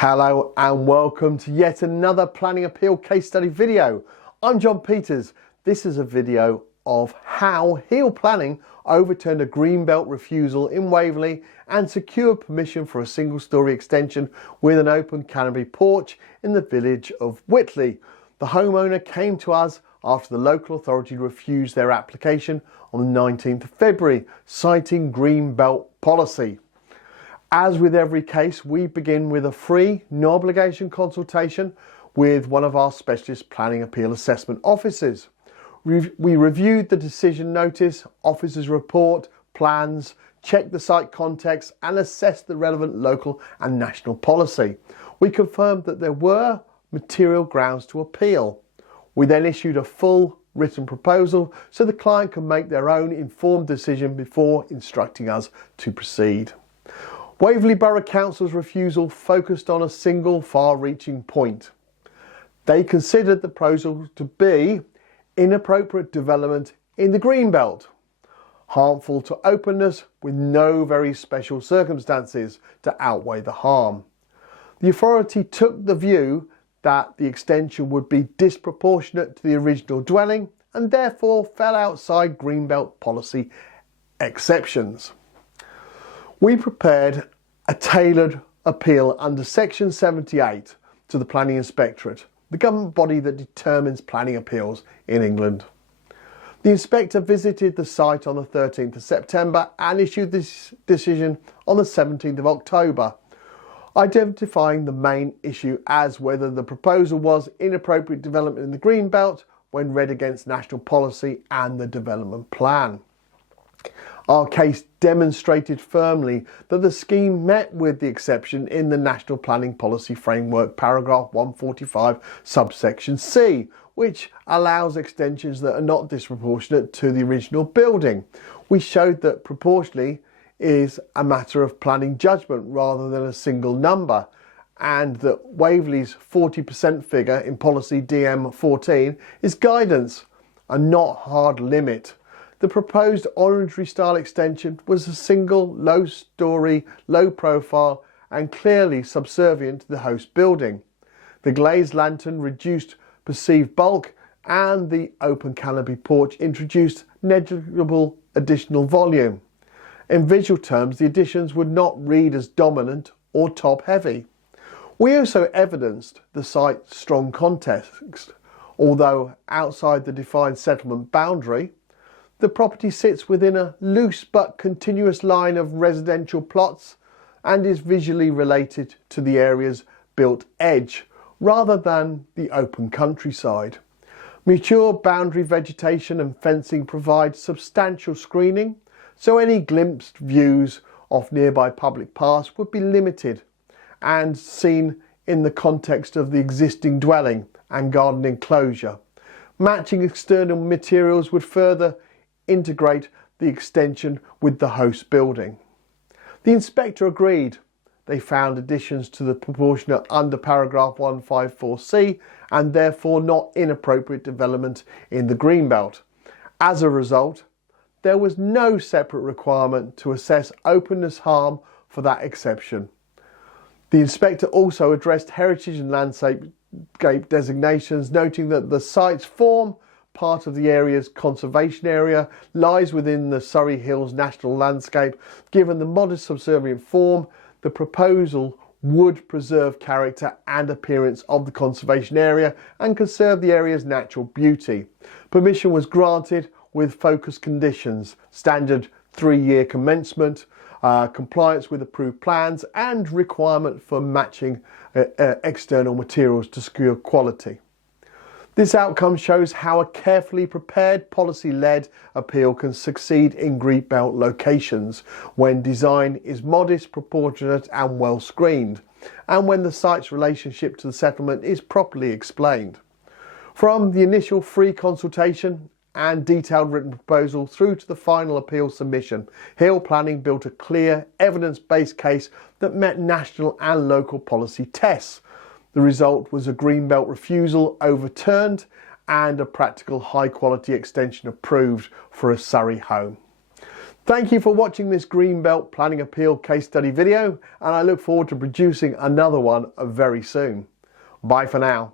Hello and welcome to yet another planning appeal case study video. I'm John Peters. This is a video of how Hill Planning overturned a greenbelt refusal in Waverley and secured permission for a single-storey extension with an open canopy porch in the village of Witley. The homeowner came to us after the local authority refused their application on the 19th of February, citing greenbelt policy. As with every case, we begin with a free, no obligation consultation with one of our specialist planning appeal assessment officers. We reviewed the decision notice, officer's report, plans, checked the site context and assessed the relevant local and national policy. We confirmed that there were material grounds to appeal. We then issued a full written proposal so the client can make their own informed decision before instructing us to proceed. Waverley Borough Council's refusal focused on a single far-reaching point. They considered the proposal to be inappropriate development in the greenbelt, harmful to openness with no very special circumstances to outweigh the harm. The authority took the view that the extension would be disproportionate to the original dwelling and therefore fell outside greenbelt policy exceptions. We prepared a tailored appeal under Section 78 to the Planning Inspectorate, the government body that determines planning appeals in England. The inspector visited the site on the 13th of September and issued this decision on the 17th of October, identifying the main issue as whether the proposal was inappropriate development in the greenbelt when read against national policy and the development plan. Our case demonstrated firmly that the scheme met with the exception in the National Planning Policy Framework, paragraph 145, subsection C, which allows extensions that are not disproportionate to the original building. We showed that proportionally is a matter of planning judgment rather than a single number, and that Waverley's 40% figure in policy DM14 is guidance and not hard limit. The proposed orangery-style extension was a single, low-storey, low-profile and clearly subservient to the host building. The glazed lantern reduced perceived bulk and the open canopy porch introduced negligible additional volume. In visual terms, the additions would not read as dominant or top-heavy. We also evidenced the site's strong context. Although outside the defined settlement boundary, the property sits within a loose but continuous line of residential plots and is visually related to the area's built edge rather than the open countryside. Mature boundary vegetation and fencing provide substantial screening, so any glimpsed views of nearby public paths would be limited and seen in the context of the existing dwelling and garden enclosure. Matching external materials would further integrate the extension with the host building. The inspector agreed. They found additions to the proportionate under paragraph 154C and therefore not inappropriate development in the greenbelt. As a result, there was no separate requirement to assess openness harm for that exception. The inspector also addressed heritage and landscape designations, noting that the sites form part of the area's conservation area, lies within the Surrey Hills National Landscape. Given the modest subservient form, the proposal would preserve character and appearance of the conservation area and conserve the area's natural beauty. Permission was granted with focus conditions, standard 3-year commencement, compliance with approved plans and requirement for matching external materials to secure quality. This outcome shows how a carefully prepared policy-led appeal can succeed in greenbelt locations when design is modest, proportionate and well screened, and when the site's relationship to the settlement is properly explained. From the initial free consultation and detailed written proposal through to the final appeal submission, Hill Planning built a clear, evidence-based case that met national and local policy tests. The result was a greenbelt refusal overturned and a practical high-quality extension approved for a Surrey home. Thank you for watching this Greenbelt Planning Appeal case study video, and I look forward to producing another one very soon. Bye for now.